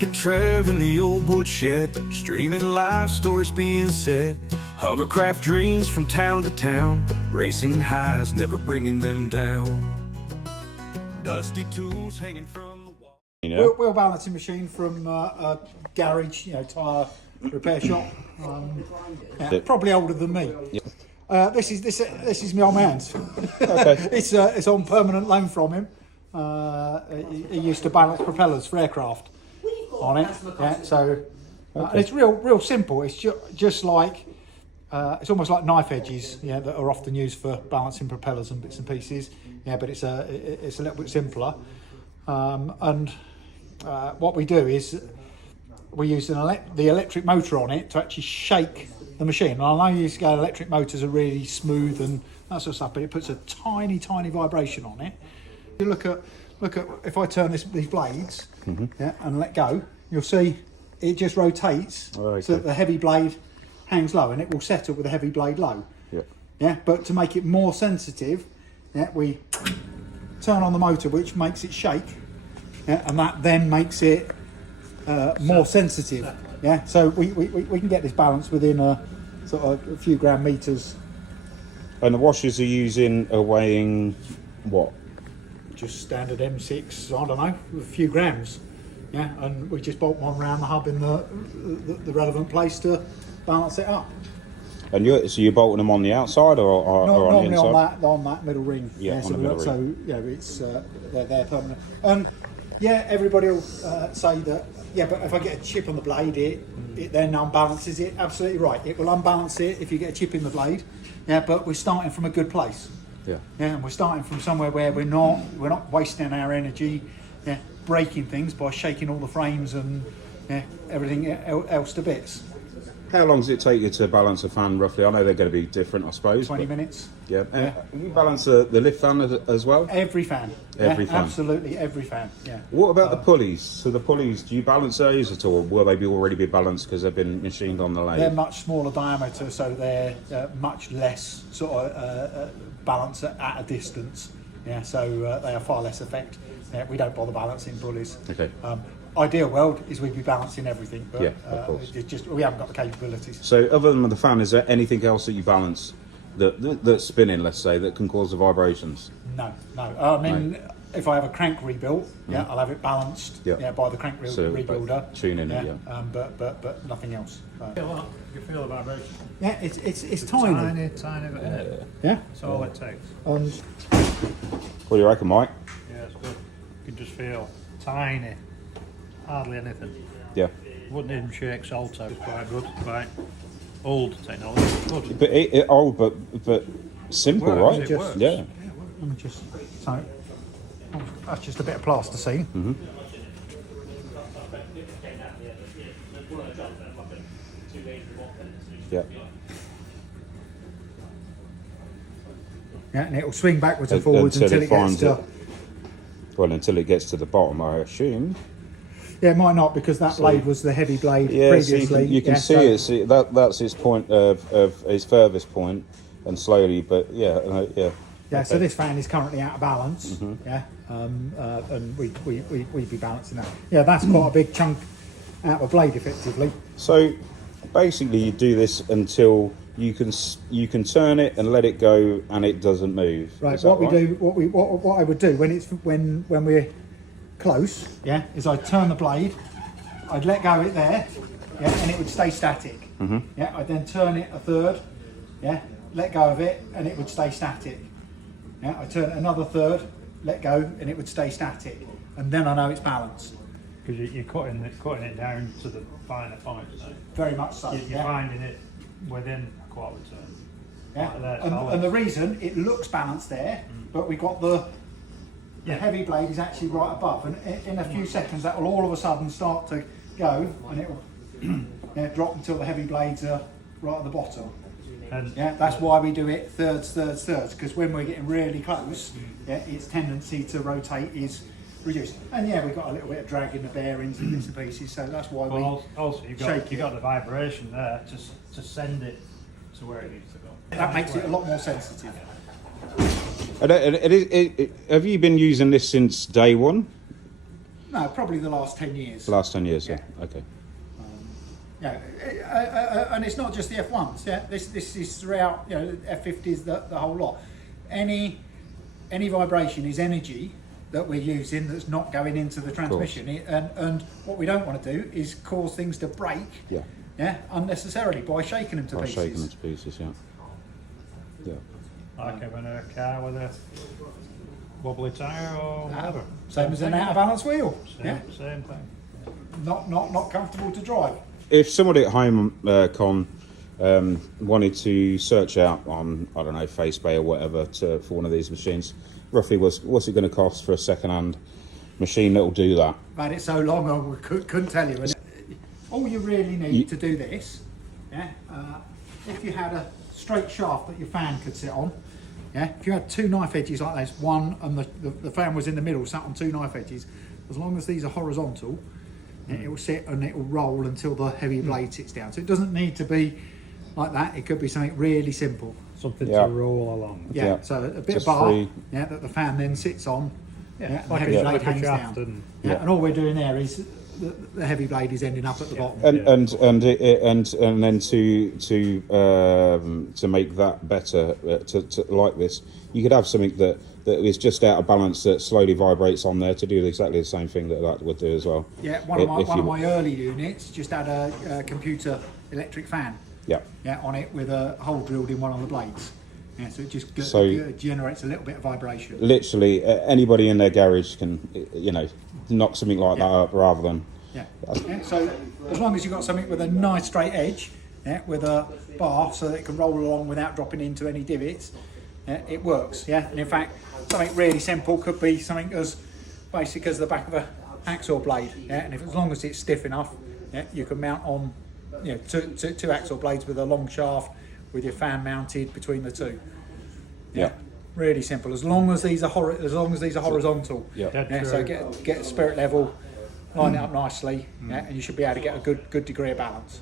Mike and Trev in the old woodshed, streaming live stories being said. Hovercraft dreams from town to town, racing highs, never bringing them down. Dusty tools hanging from the wall. You know? Wheel balancing machine from a garage, tyre repair shop. Probably older than me. Yep. This is my old man's. Okay. It's on permanent loan from him. He used to balance propellers for aircraft on it. Yeah, so it's real simple. It's just like it's almost like knife edges, that are often used for balancing propellers and bits and pieces. Yeah, but it's a little bit simpler. And what we do is we use the electric motor on it to actually shake the machine. And I know you go electric motors are really smooth and that sort of stuff, but it puts a tiny vibration on it. You look at if I turn these blades and let go, you'll see it just rotates so that the heavy blade hangs low, and it will settle with the heavy blade low. Yeah. But to make it more sensitive, we turn on the motor, which makes it shake, and that then makes it more sensitive. Yeah. So we can get this balance within a sort of a few gram meters. And the washers are using are weighing what? Just standard M6, I don't know, a few grams. Yeah, and we just bolt one around the hub in the relevant place to balance it up. And you're bolting them on the outside or on the inside? Normally on that middle ring. Yeah, on the middle ring. So it's they're permanent. And everybody will say that. Yeah, but if I get a chip on the blade, it then unbalances it. Absolutely right. It will unbalance it if you get a chip in the blade. Yeah, but we're starting from a good place. Yeah, and we're starting from somewhere where we're not wasting our energy, breaking things by shaking all the frames and everything else to bits. How long does it take you to balance a fan roughly? I know they're going to be different, I suppose. 20 minutes. Yeah. You balance the lift fan as well? Every fan. Every fan. Absolutely, every fan. Yeah. What about the pulleys? So the pulleys, do you balance those at all? Will they already be balanced because they've been machined on the lathe? They're much smaller diameter, so they're much less sort of balance at a distance. Yeah. So they have far less effect. Yeah, we don't bother balancing pulleys. Okay. Ideal world is we'd be balancing everything, but of course. We haven't got the capabilities. So other than the fan, is there anything else that you balance that's spinning, let's say, that can cause the vibrations? No. I mean, if I have a crank rebuilt, I'll have it balanced by the crank rebuilder. Tuning it, But nothing else. You feel the vibration? Yeah, it's tiny. Tiny bit. Yeah. That's all it takes. What do you reckon, Mike? Yeah, it's good. You can just feel tiny. Hardly anything. Yeah. Wouldn't even shake salt out. It's quite good. Quite old technology. Good. But old, but simple, Works, right? it works. Yeah. Let me just. So that's just a bit of plasticine. Mm-hmm. Yeah. Yeah, and it'll swing backwards and forwards until it gets to. Well, until it gets to the bottom, I assume. Yeah, it might not, because that blade was the heavy blade previously. So you can see it. See, that's his point of his furthest point, and slowly, but yeah. Yeah, so this fan is currently out of balance. And we'd be balancing that. Yeah, that's quite a big chunk out of a blade, effectively. So basically, you do this until you can turn it and let it go, and it doesn't move. Right. What I would do when we're close, is I'd turn the blade, I'd let go of it there, and it would stay static. I'd then turn it a third, let go of it, and it would stay static. I'd turn it another third, let go, and it would stay static, and then I know it's balanced. Because you're cutting it down to the finer points. Very much so. You're finding it within a quarter turn. And the reason it looks balanced there, but we got the heavy blade is actually right above, and in a few seconds that will all of a sudden start to go, and it will drop until the heavy blades are right at the bottom. And that's why we do it thirds, because when we're getting really close, its tendency to rotate is reduced. And we've got a little bit of drag in the bearings and bits and pieces, so that's why we also you've got the vibration there to send it to where it needs to go. That makes it a lot more sensitive. Have you been using this since day one? No, probably the last 10 years. The last 10 years, yeah. Okay. Yeah, and it's not just the F1s. Yeah, this is throughout. You know, F50s, the whole lot. Any vibration is energy that we're using that's not going into the transmission. And what we don't want to do is cause things to break. Yeah. Unnecessarily by shaking them to By pieces. shaking them to pieces, yeah. Yeah. Like having a car with a wobbly tyre or whatever. Same as an out of balance wheel. Same thing. Not comfortable to drive. If somebody at home, Con, wanted to search out on, I don't know, FaceBay or whatever for one of these machines, roughly what's it going to cost for a second-hand machine that will do that? I've had it so long I couldn't tell you. And all you really need to do this, if you had a straight shaft that your fan could sit on, if you had two knife edges like this, one and the fan was in the middle, sat on two knife edges, as long as these are horizontal, it will sit and it will roll until the heavy blade sits down. So it doesn't need to be like that. It could be something really simple. Something to roll along. Yeah. So a bit Just of bar, free. that the fan then sits on. And the like heavy a blade hangs shaft down. and And all we're doing there is the heavy blade is ending up at the bottom. And then to make that better, to like this, you could have something that is just out of balance that slowly vibrates on there to do exactly the same thing that would do as well. Yeah, one of my early units just had a computer electric fan. Yeah. On it with a hole drilled in one of the blades. Yeah, so it just generates a little bit of vibration. Literally, anybody in their garage can, knock something like that up rather than. So as long as you've got something with a nice straight edge, with a bar so that it can roll along without dropping into any divots, it works. And in fact, something really simple could be something as basic as the back of a hacksaw blade. And as long as it's stiff enough, you can mount on, two hacksaw blades with a long shaft with your fan mounted between the two. Really simple. As long as these are horizontal. So get a spirit level, line it up nicely, and you should be able to get a good degree of balance.